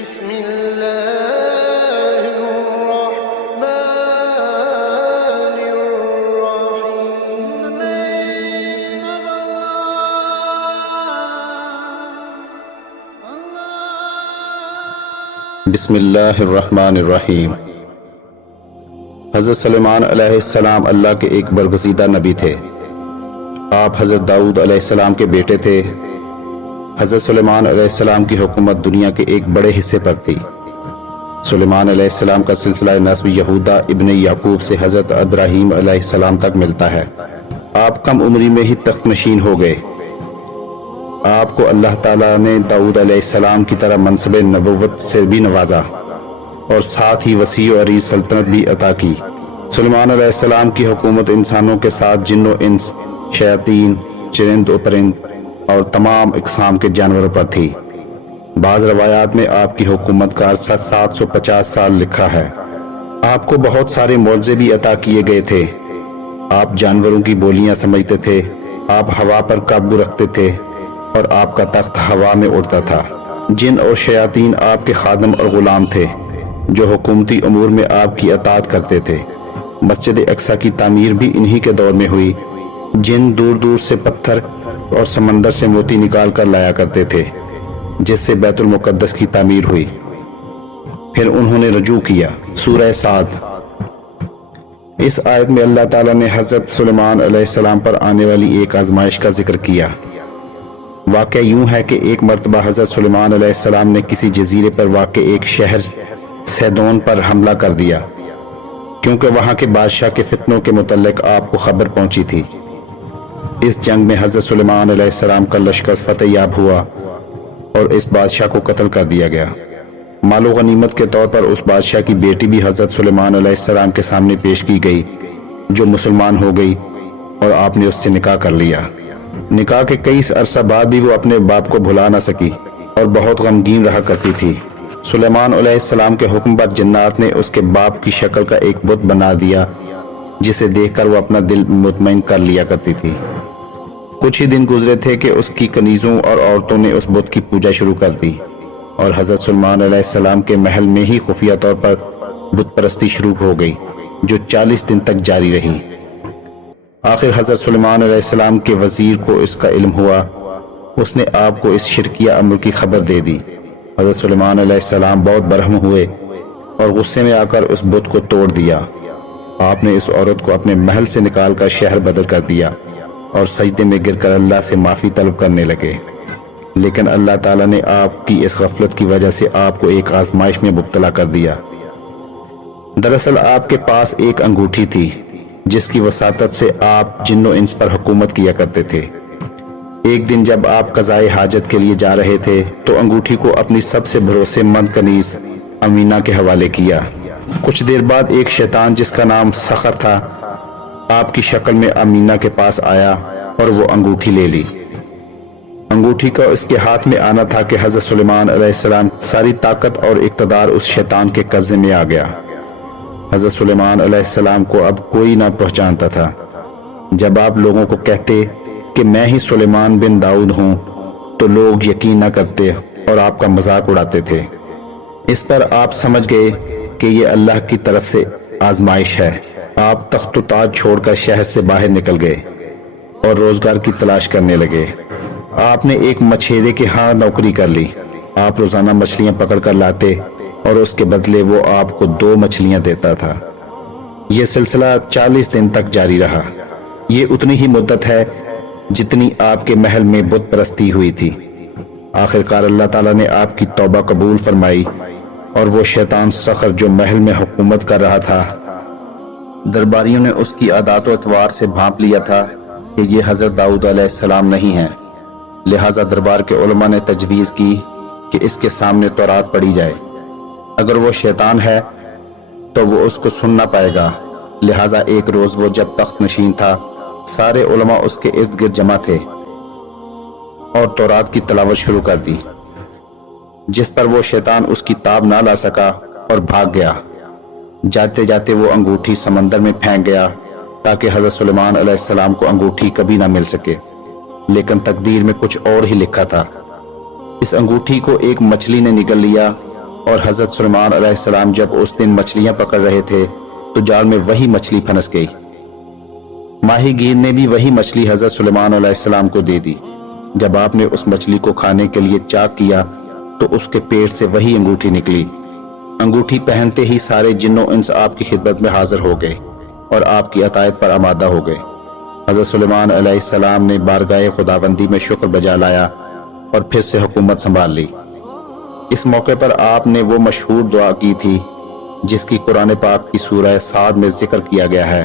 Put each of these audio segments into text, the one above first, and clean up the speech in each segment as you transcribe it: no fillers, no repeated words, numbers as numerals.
بسم الله الرحمن الرحيم. بسم اللہ الرحمن الرحیم. حضرت سلیمان علیہ السلام اللہ کے ایک برگزیدہ نبی تھے. آپ حضرت داؤد علیہ السلام کے بیٹے تھے. حضرت سلیمان علیہ السلام کی حکومت دنیا کے ایک بڑے حصے پر تھی. سلیمان علیہ السلام کا سلسلہ نسب یہودا ابن یعقوب سے حضرت ابراہیم علیہ السلام تک ملتا ہے. آپ کم عمری میں ہی تخت نشین ہو گئے. آپ کو اللہ تعالیٰ نے داؤد علیہ السلام کی طرح منصب نبوت سے بھی نوازا اور ساتھ ہی وسیع و عریض سلطنت بھی عطا کی. سلیمان علیہ السلام کی حکومت انسانوں کے ساتھ جن و انس، شیاطین، چرند و پرند اور تمام اقسام کے جانوروں پر تھی. بعض روایات میں آپ کی حکومت کا عرصہ 750 سال لکھا ہے. آپ کو بہت سارے معجزے بھی عطا کیے گئے تھے. آپ جانوروں کی بولیاں سمجھتے تھے، آپ ہوا پر قابو رکھتے تھے اور آپ کا تخت ہوا میں اڑتا تھا. جن اور شیاطین آپ کے خادم اور غلام تھے جو حکومتی امور میں آپ کی اطاعت کرتے تھے. مسجد اقصی کی تعمیر بھی انہی کے دور میں ہوئی. جن دور دور سے پتھر اور سمندر سے موتی نکال کر لایا کرتے تھے، جس سے بیت المقدس کی تعمیر ہوئی. پھر انہوں نے رجوع کیا. سورہ سعد. اس آیت میں اللہ تعالیٰ نے حضرت سلیمان علیہ السلام پر آنے والی ایک آزمائش کا ذکر کیا. واقعہ یوں ہے کہ ایک مرتبہ حضرت سلیمان علیہ السلام نے کسی جزیرے پر واقع ایک شہر سیدون پر حملہ کر دیا، کیونکہ وہاں کے بادشاہ کے فتنوں کے متعلق آپ کو خبر پہنچی تھی. اس جنگ میں حضرت سلیمان علیہ السلام کا لشکر فتح یاب ہوا اور اس بادشاہ کو قتل کر دیا گیا. مال و غنیمت کے طور پر اس بادشاہ کی بیٹی بھی حضرت سلیمان علیہ السلام کے سامنے پیش کی گئی، جو مسلمان ہو گئی اور آپ نے اس سے نکاح کر لیا. نکاح کے کئی عرصہ بعد بھی وہ اپنے باپ کو بھلا نہ سکی اور بہت غمگین رہا کرتی تھی. سلیمان علیہ السلام کے حکم پر جنات نے اس کے باپ کی شکل کا ایک بت بنا دیا، جسے دیکھ کر وہ اپنا دل مطمئن کر لیا کرتی تھی. کچھ ہی دن گزرے تھے کہ اس کی کنیزوں اور عورتوں نے اس بت کی پوجا شروع کر دی اور حضرت سلیمان علیہ السلام کے محل میں ہی خفیہ طور پر بت پرستی شروع ہو گئی، جو 40 دن تک جاری رہی. آخر حضرت سلیمان علیہ السلام کے وزیر کو اس کا علم ہوا. اس نے آپ کو اس شرکیہ امر کی خبر دے دی. حضرت سلیمان علیہ السلام بہت برہم ہوئے اور غصے میں آ کر اس بت کو توڑ دیا. آپ نے اس عورت کو اپنے محل سے نکال کر شہر بدر کر دیا اور سجدے میں گر کر اللہ سے معافی طلب کرنے لگے. لیکن اللہ تعالیٰ نے آپ کی اس غفلت کی وجہ سے آپ کو ایک آزمائش میں مبتلا کر دیا. دراصل آپ کے پاس ایک انگوٹھی تھی جس کی وساطت سے آپ جن و انس پر حکومت کیا کرتے تھے. ایک دن جب آپ قضائے حاجت کے لیے جا رہے تھے تو انگوٹھی کو اپنی سب سے بھروسے مند کنیز امینا کے حوالے کیا. کچھ دیر بعد ایک شیطان جس کا نام سخر تھا آپ کی شکل میں امینا کے پاس آیا اور وہ انگوٹھی لے لی. انگوٹھی کا اس کے ہاتھ میں آنا تھا کہ حضرت سلیمان علیہ السلام ساری طاقت اور اقتدار اس شیطان کے قبضے میں آ گیا. حضرت سلیمان علیہ السلام کو اب کوئی نہ پہچانتا تھا. جب آپ لوگوں کو کہتے کہ میں ہی سلیمان بن داؤد ہوں تو لوگ یقین نہ کرتے اور آپ کا مذاق اڑاتے تھے. اس پر آپ سمجھ گئے کہ یہ اللہ کی طرف سے آزمائش ہے. آپ تخت و تاج چھوڑ کر شہر سے باہر نکل گئے اور روزگار کی تلاش کرنے لگے. آپ نے ایک مچھیرے کے ہاں نوکری کر لی. آپ روزانہ مچھلیاں پکڑ کر لاتے اور اس کے بدلے وہ آپ کو 2 مچھلیاں دیتا تھا. یہ سلسلہ 40 دن تک جاری رہا. یہ اتنی ہی مدت ہے جتنی آپ کے محل میں بت پرستی ہوئی تھی. آخر کار اللہ تعالیٰ نے آپ کی توبہ قبول فرمائی اور وہ شیطان سخر جو محل میں حکومت کر رہا تھا، درباریوں نے اس کی عادات و اطوار سے بھانپ لیا تھا کہ یہ حضرت داؤد علیہ السلام نہیں ہیں. لہٰذا دربار کے علماء نے تجویز کی کہ اس کے سامنے تورات پڑھی جائے. اگر وہ شیطان ہے تو وہ اس کو سن نہ پائے گا. لہٰذا ایک روز وہ جب تخت نشین تھا، سارے علماء اس کے ارد گرد جمع تھے اور تورات کی تلاوت شروع کر دی، جس پر وہ شیطان اس کی تاب نہ لا سکا اور بھاگ گیا. جاتے جاتے وہ انگوٹھی سمندر میں پھینک گیا تاکہ حضرت سلیمان علیہ السلام کو انگوٹھی کبھی نہ مل سکے. لیکن تقدیر میں کچھ اور ہی لکھا تھا. اس انگوٹھی کو ایک مچھلی نے نگل لیا اور حضرت سلیمان علیہ السلام جب اس دن مچھلیاں پکڑ رہے تھے تو جال میں وہی مچھلی پھنس گئی۔ ماہی گیر نے بھی وہی مچھلی حضرت سلیمان علیہ السلام کو دے دی۔ جب آپ نے اس مچھلی کو کھانے کے لیے چاک کیا تو اس کے پیٹ سے وہی انگوٹھی نکلی۔ انگوٹھی پہنتے ہی سارے جن و انس آپ کی خدمت میں حاضر ہو گئے اور آپ کی اطاعت پر آمادہ ہو گئے۔ حضرت سلیمان علیہ السلام نے بارگاہ خداوندی میں شکر بجا لایا اور پھر سے حکومت سنبھال لی۔ اس موقع پر آپ نے وہ مشہور دعا کی تھی جس کی قرآن پاک کی سورہ صاد میں ذکر کیا گیا ہے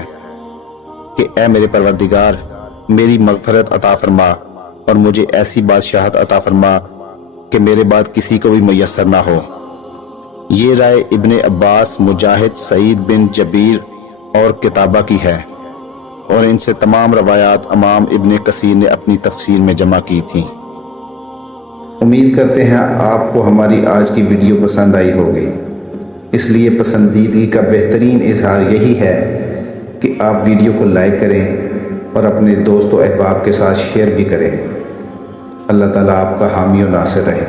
کہ اے میرے پروردگار، میری مغفرت عطا فرما اور مجھے ایسی بادشاہت عطا فرما کہ میرے بعد کسی کو بھی میسر نہ ہو۔ یہ رائے ابن عباس، مجاہد، سعید بن جبیر اور کتابہ کی ہے، اور ان سے تمام روایات امام ابن کثیر نے اپنی تفسیر میں جمع کی تھیں۔ امید کرتے ہیں آپ کو ہماری آج کی ویڈیو پسند آئی ہوگی۔ اس لیے پسندیدگی کا بہترین اظہار یہی ہے کہ آپ ویڈیو کو لائک کریں اور اپنے دوست و احباب کے ساتھ شیئر بھی کریں۔ اللہ تعالیٰ آپ کا حامی و ناصر رہے۔